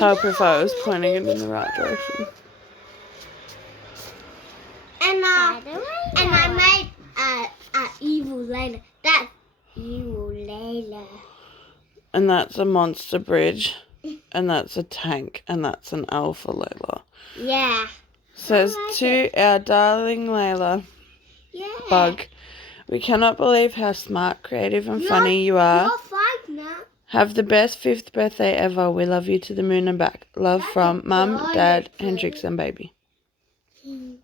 help if I was pointing it in the right direction. And I made a evil Layla. That's evil Layla. And that's a monster bridge. And that's a tank. And that's an alpha Layla. Yeah. Says to our darling Layla, Yeah. Bug, we cannot believe how smart, creative and funny you are. You're 5 now. Have the best 5th birthday ever. We love you to the moon and back. Love from Mum, Dad, Hendrix and baby. Can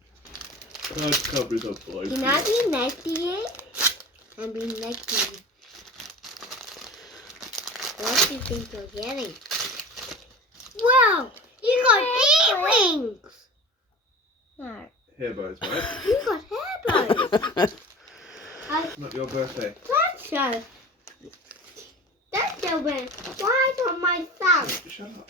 I be next to you? And be next to you. What do you think you're getting? Wow! You got earrings! No. Hair bows, mate. You got hair bows. Not your birthday. That's so. That's so weird. Why not my thumb? Shut up.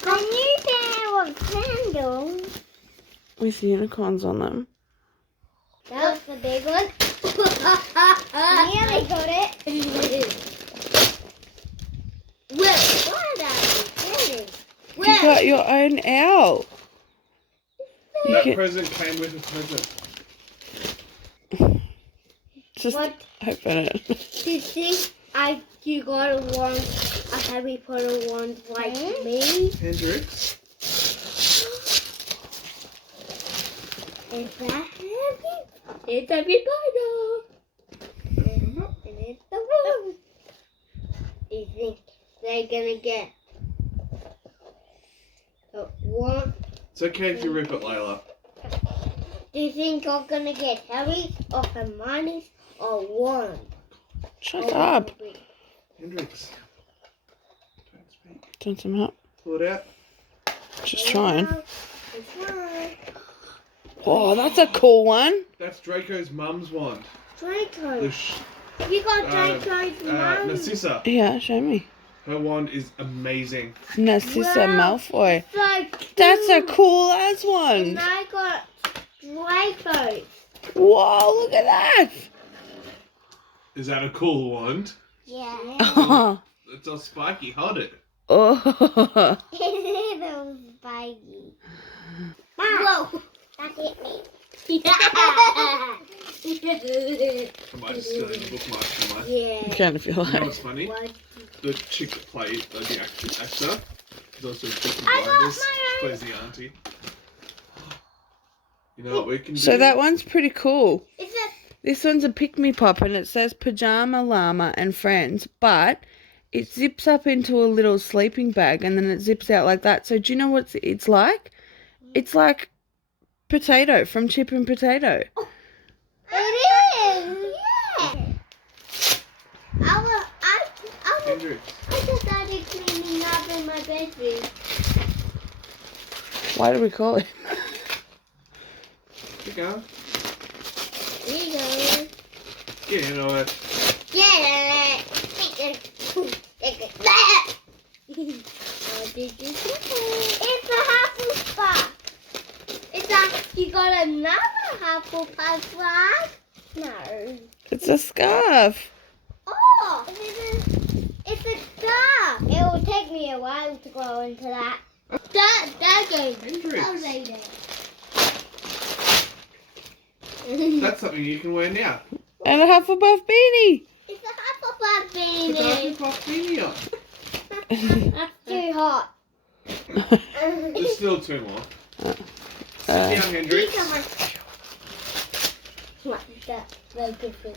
A new pair of candles. With unicorns on them. That's the big one. Nearly got it. Well, what are you doing? You got your own owl. That present came with a present. Just What? open it. Do you think you got a wand, a Harry Potter wand like me? Hendrix. Is that heavy? It's Harry Potter. And it's the wand. Do you think they're gonna get the wand? It's okay if you rip it, Layla. Do you think you're gonna get Harry or Hermione's or wand? Shut up. Hendrix. Don't speak. Turn some up. Pull it out. Just trying. It's mine. Oh, that's a cool one. That's Draco's mum's wand. Draco. The You got Draco's mum. Narcissa. Yeah, show me. Her wand is amazing. Narcissa Malfoy. So That's a cute. cool ass And one. I got Draco's. Whoa, look at that. Is that a cool wand? Yeah. Oh. It's all spiky. Hold it. Oh. It's little spiky. Whoa. That hit me. Am I just stealing the bookmark from my... Yeah. You can if you You know like. what's funny? What? The chick that played the actor is also Chicken I got Blinders. my Plays the auntie. You know what we can do? So that one's pretty cool. It's a This one's a pick-me-pop and it says Pajama Llama and Friends, but it zips up into a little sleeping bag and then it zips out like that. So do you know what it's like? It's like Potato from Chip and Potato. It is. Yeah. Hendrix. I just started cleaning up in my bedroom. Why do we call it? Keep going. Here you go. Yeah, you know what? Get it. What did you do? It's a Hufflepuff. You got another Hufflepuff flag? No. It's a scarf. Oh, it's a scarf. It will take me a while to go into that. That goes Hendrix. later. That's something you can wear now. And a Hufflepuff beanie. It's a Hufflepuff Put the beanie. Hufflepuff beanie on. That's too hot. There's still 2 more. Sit down, These Hendrix. are my... What? That's very good for you.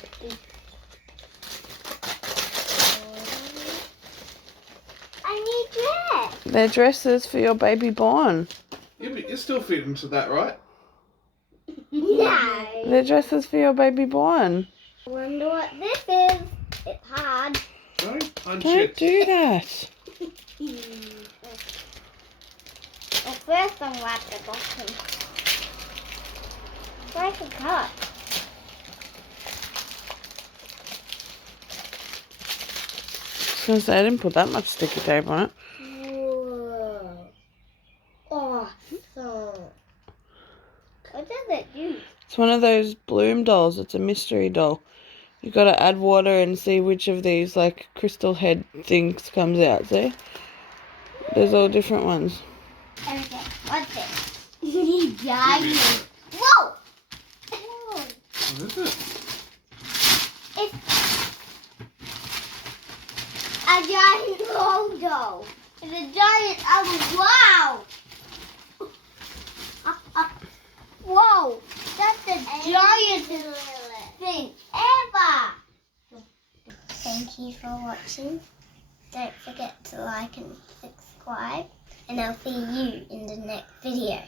I need dress. They're dresses for your baby born. Yeah, but you're still fit into that, right? No. They're dresses for your baby born. I wonder what this is. It's hard. Don't punch Don't it. do that. Well, first I'm at the bottom. Where's the cut? I was going to say, I didn't put that much sticky tape on it. Whoa. Awesome. What does it do? It's one of those bloom dolls. It's a mystery doll. You got to add water and see which of these like crystal head things comes out. See? There's all different ones. Okay, what's it? Giant. Whoa! Whoa! What is it? It's a giant roll. It's a giant. Wow! Whoa! That's the giantest thing ever. Thank you for watching. Don't forget to like and subscribe, and I'll see you in the next video.